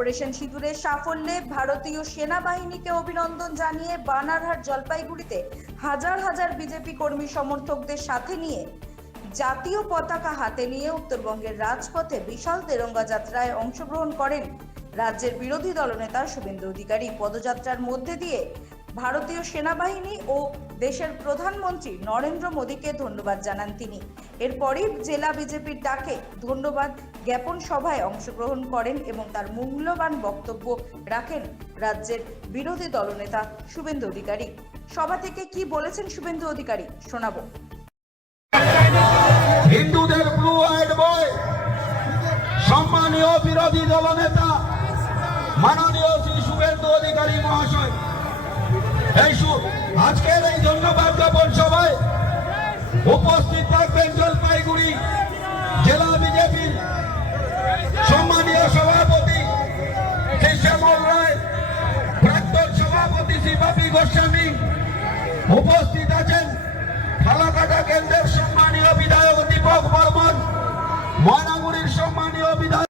Operation সিঁদুরের সাফল্যে ভারতীয় সেনাবাহিনীকে অভিনন্দন জানিয়ে বানারহাট জলপাইগুড়িতে হাজার হাজার বিজেপি কর্মী সমর্থকদের সাথে নিয়ে জাতীয় পতাকা হাতে নিয়ে উত্তরবঙ্গের রাজপথে বিশাল তেরঙ্গা যাত্রায় অংশগ্রহণ করেন রাজ্যের বিরোধী দলনেতা শুভেন্দু অধিকারী। পদযাত্রার মধ্যে দিয়ে ভারতীয় সেনাবাহিনী ও দেশের প্রধানমন্ত্রী নরেন্দ্র মোদীকে ধন্যবাদ জানান তিনি। এরপরই জেলা বিজেপির ডাকে ধন্যবাদ জ্ঞাপন সভায় অংশগ্রহণ করেন এবং তার মূল্যবান বক্তব্য রাখেন রাজ্যের বিরোধী দলনেতা শুভেন্দু অধিকারী। সভা থেকে কি বলেছেন শুভেন্দু অধিকারী? শোনাবো। হিন্দুদের ব্লু আইড বয় সম্মানীয় বিরোধী দলনেতা, মাননীয় শ্রী শুভেন্দু অধিকারী এই আজকের এই ধন্যবাদ জ্ঞাপন সভায় উপস্থিত থাকবেন জলপাইগুড়ি জেলা বিজেপির সম্মানীয় সভাপতি শ্যামল রায়, প্রাক্তন সভাপতি শ্রী বাপি গোস্বামী উপস্থিত আছেন। ফালাকাটা কেন্দ্রের সম্মানীয় বিধায়ক দীপক বর্মন, ময়নাগুড়ির সম্মানীয় বিধায়ক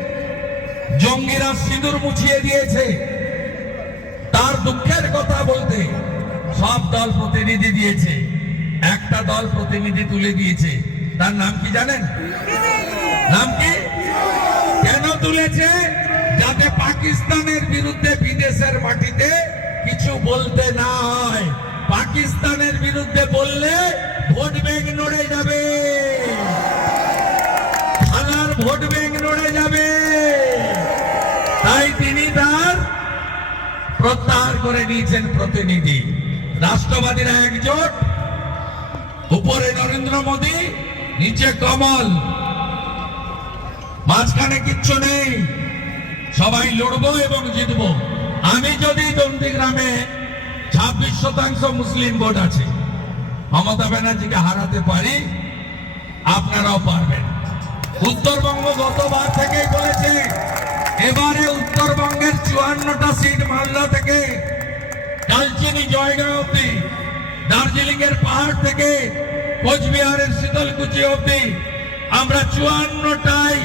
জঙ্গিরা সিঁদুর মুছিয়ে দিয়েছে। তার দুঃখের কথা বলতে সব দল প্রতিনিধি দিয়েছে। একটা দল প্রতিনিধি তুলে দিয়েছে। তার নাম কি জানেন? নাম কি? কেন তুলেছে? যাতে পাকিস্তানের বিরুদ্ধে বিদেশের মাটিতে কিছু বলতে না হয়। পাকিস্তানের বিরুদ্ধে বললে ভোট ব্যাংক নড়ে যাবে। থানার ভোট ব্যাংক প্রত্যাহার করে নিয়েছেন প্রতিনিধি। রাষ্ট্রবাদীরা একজোট। উপরে নরেন্দ্র মোদী, নিচে কমল। মাঝখানে কিচ্ছু নেই। সবাই লড়বো এবং জিতবো। আমি যদি গ্রামে ছাব্বিশ শতাংশ মুসলিম ভোট আছে, মমতা ব্যানার্জিকে হারাতে পারি, আপনারাও পারবেন। উত্তরবঙ্গ গতবার থেকেই বলেছে এবারে উত্তরবঙ্গের চুয়ান্নটা সিট মালদা থেকে ডালচিনি জয়গাঁও অব্দি দার্জিলিং এর পাহাড় থেকে কোচবিহারের শীতলকুচি অব্দি আমরা চুয়ান্নটাই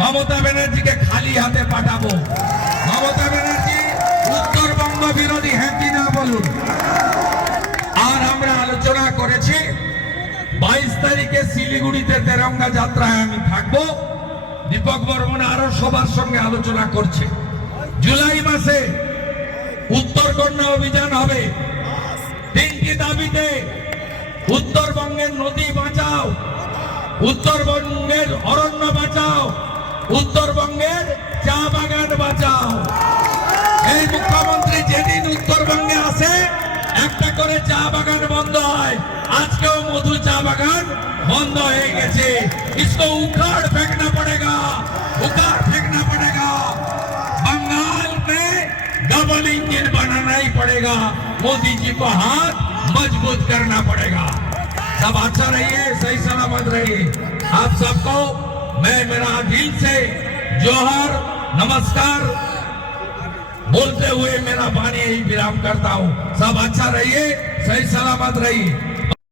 মমতা ব্যানার্জিকে খালি হাতে পাঠাবো। মমতা ব্যানার্জি, উত্তরবঙ্গ বিরোধী হ্যাঁ কি না বলুন? আর আমরা আলোচনা করেছি, বাইশ তারিখে শিলিগুড়িতে তেরঙ্গা যাত্রায় আমি থাকব। দীপক বর্মন আরও সবার সঙ্গে আলোচনা করছে। জুলাই মাসে উত্তরকন্যা অভিযান হবে। তিনটি দাবিতে উত্তরবঙ্গের নদী বাঁচাও, উত্তরবঙ্গের অরণ্য বাঁচাও, উত্তরবঙ্গের চা বাগান বাঁচাও। এই মুখ্যমন্ত্রী যেদিন উত্তরবঙ্গে আসে করে চা বাগান বন্ধ হয় আজকেও মধু চা বাগান বন্ধ হয়ে গেছে इसको उखाड़ फेंकना पड़ेगा उखाड़ फेंकना पड़ेगा बंगाल में डबल इंजन बनाना ही पड़ेगा मोदी जी को हाथ मजबूत करना पड़ेगा सब अच्छा रहिए सही सलामत रहिए आप सबको मैं मेरा दिल से जोहर नमस्कार बोलते हुए मेरा पानी यही विराम करता हूँ। सब अच्छा रहिए सही सलामत रहिए।